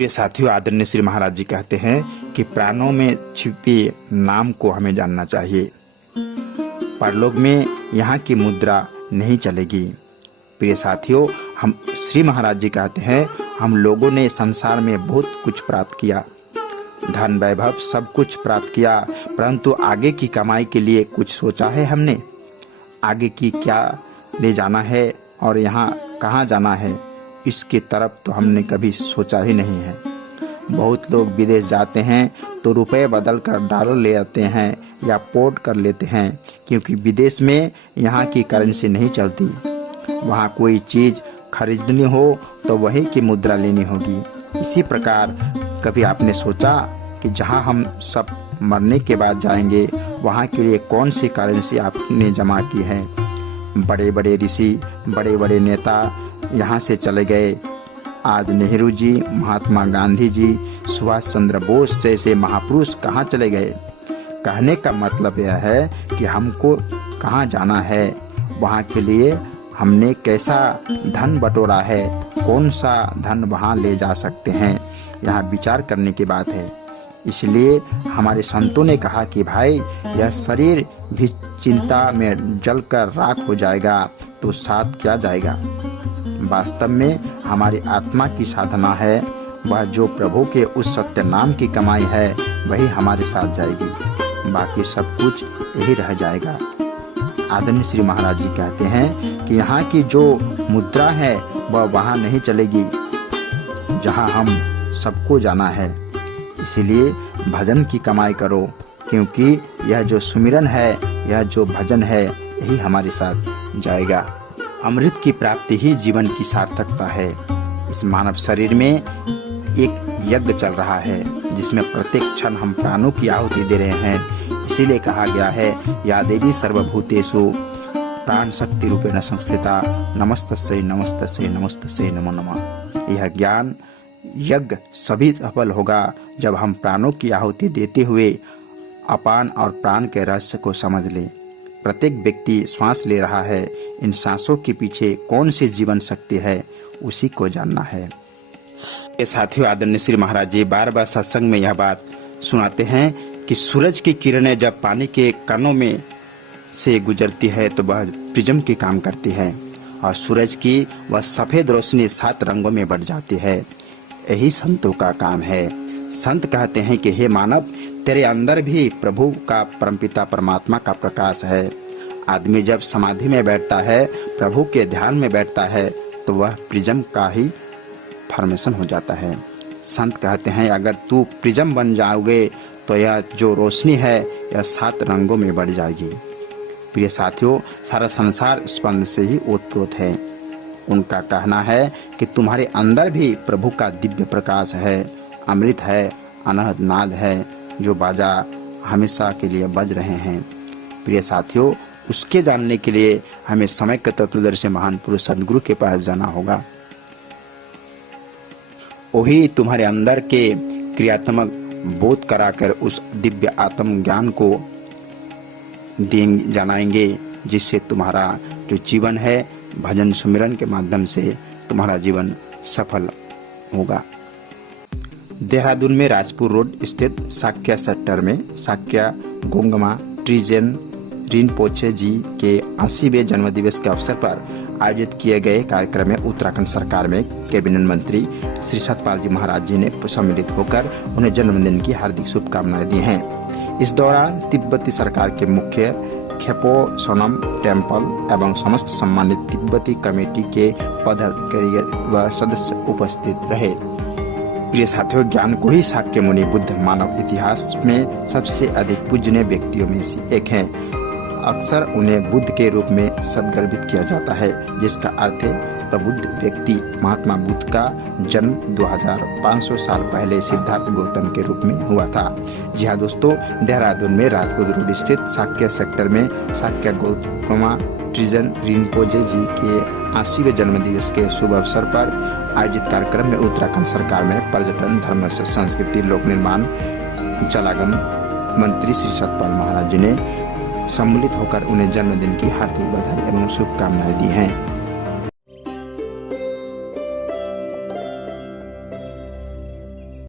ये साथियों, आदरणीय श्री महाराज जी कहते हैं कि प्राणों में छिपे नाम को हमें जानना चाहिए। परलोक में यहाँ की मुद्रा नहीं चलेगी। प्रिय साथियों, हम श्री महाराज जी कहते हैं हम लोगों ने संसार में बहुत कुछ प्राप्त किया, धन वैभव सब कुछ प्राप्त किया, परंतु आगे की कमाई के लिए कुछ सोचा है हमने? आगे की क्या ले जाना है और यहाँ कहाँ जाना है, इसकी तरफ तो हमने कभी सोचा ही नहीं है। बहुत लोग विदेश जाते हैं तो रुपए बदल कर डॉलर ले आते हैं या पोर्ट कर लेते हैं, क्योंकि विदेश में यहाँ की करेंसी नहीं चलती। वहाँ कोई चीज़ खरीदनी हो तो वहीं की मुद्रा लेनी होगी। इसी प्रकार कभी आपने सोचा कि जहाँ हम सब मरने के बाद जाएंगे वहाँ के लिए कौन सी करेंसी आपने जमा की है? बड़े बड़े ऋषि, बड़े बड़े नेता यहाँ से चले गए। आज नेहरू जी, महात्मा गांधी जी, सुभाष चंद्र बोस जैसे महापुरुष कहाँ चले गए? कहने का मतलब यह है कि हमको कहाँ जाना है, वहाँ के लिए हमने कैसा धन बटोरा है, कौन सा धन वहाँ ले जा सकते हैं, यहाँ विचार करने की बात है। इसलिए हमारे संतों ने कहा कि भाई, यह शरीर भी चिंता में जलकर राख हो जाएगा तो साथ क्या जाएगा? वास्तव में हमारी आत्मा की साधना है, वह जो प्रभु के उस सत्य नाम की कमाई है वही हमारे साथ जाएगी, बाकी सब कुछ यही रह जाएगा। आदरणीय श्री महाराज जी कहते हैं कि यहाँ की जो मुद्रा है वह वहाँ नहीं चलेगी जहाँ हम सबको जाना है। इसीलिए भजन की कमाई करो, क्योंकि यह जो सुमिरन है, यह जो भजन है, यही हमारे साथ जाएगा। अमृत की प्राप्ति ही जीवन की सार्थकता है। इस मानव शरीर में एक यज्ञ चल रहा है जिसमें प्रत्येक क्षण हम प्राणों की आहुति दे रहे हैं। इसीलिए कहा गया है, या देवी सर्वभूतेषु प्राण शक्ति रूपेण संस्थिता, नमस्तस्यै नमस्तस्यै नमस्तस्यै नमो नमः। यह ज्ञान यज्ञ सभी सफल होगा जब हम प्राणों की आहुति देते हुए अपान और प्राण के रहस्य को समझ लें। प्रत्येक व्यक्ति श्वास ले रहा है, इन सांसों के पीछे कौन सी जीवन शक्ति है, उसी को जानना है। ये साथियों, आदरणीय श्री महाराज जी बार बार सत्संग में यह बात सुनाते हैं कि सूरज की किरणें जब पानी के कणों में से गुजरती है तो वह प्रिज्म की काम करती है और सूरज की वह सफेद रोशनी 7 रंगों में बढ़ जाती है। यही संतों का काम है। संत कहते हैं कि हे मानव, तेरे अंदर भी प्रभु का परमपिता परमात्मा का प्रकाश है। आदमी जब समाधि में बैठता है, प्रभु के ध्यान में बैठता है, तो वह प्रिज्म का ही फॉर्मेशन हो जाता है। संत कहते हैं अगर तू प्रिज्म बन जाओगे तो यह जो रोशनी है यह 7 रंगों में बढ़ जाएगी। प्रिय साथियों, सारा संसार स्पंद से ही ओतप्रोत है। उनका कहना है कि तुम्हारे अंदर भी प्रभु का दिव्य प्रकाश है, अमृत है, अनहद नाद है, जो बाजा हमेशा के लिए बज रहे हैं। प्रिय साथियों, उसके जानने के लिए हमें समय के तत्वदर्शी महान पुरुष सदगुरु के पास जाना होगा। वही तुम्हारे अंदर के क्रियात्मक बोध कराकर उस दिव्य आत्म ज्ञान को जनाएंगे, जिससे तुम्हारा जो जीवन है भजन सुमिरन के माध्यम से तुम्हारा जीवन सफल होगा। देहरादून में राजपुर रोड स्थित साक्या सेक्टर में साक्या गोंगमा ट्रिजेन रिनपोचे जी के 80वें जन्मदिवस के अवसर पर आयोजित किए गए कार्यक्रम में उत्तराखंड सरकार में कैबिनेट मंत्री श्री सतपाल जी महाराज जी ने सम्मिलित होकर उन्हें जन्मदिन की हार्दिक शुभकामनाएं दी हैं। इस दौरान तिब्बती सरकार के मुख्य खेपो सोनम टेम्पल एवं समस्त सम्मानित तिब्बती कमेटी के पदाधिकारी व सदस्य उपस्थित रहे। प्रिय साथियों, ज्ञान को ही शाक्य मुनि बुद्ध मानव इतिहास में सबसे अधिक पूजनीय व्यक्तियों में से एक हैं। अक्सर उन्हें बुद्ध के रूप में सदगर्भित किया जाता है, जिसका अर्थ है प्रबुद्ध व्यक्ति। महात्मा बुद्ध का जन्म 2500 साल पहले सिद्धार्थ गौतम के रूप में हुआ था। जी हाँ दोस्तों, देहरादून में राजपुर रोड स्थित साक्य सेक्टर में साक्या गोंगमा ट्रिजेन रिनपोचे जी के 80वें जन्मदिवस के शुभ अवसर पर आयोजित कार्यक्रम में उत्तराखंड सरकार में पर्यटन, धर्म, संस्कृति, लोक निर्माण, जलागम मंत्री श्री सतपाल महाराज जी ने सम्मिलित होकर उन्हें जन्मदिन की हार्दिक बधाई एवं शुभकामनाएं दी हैं।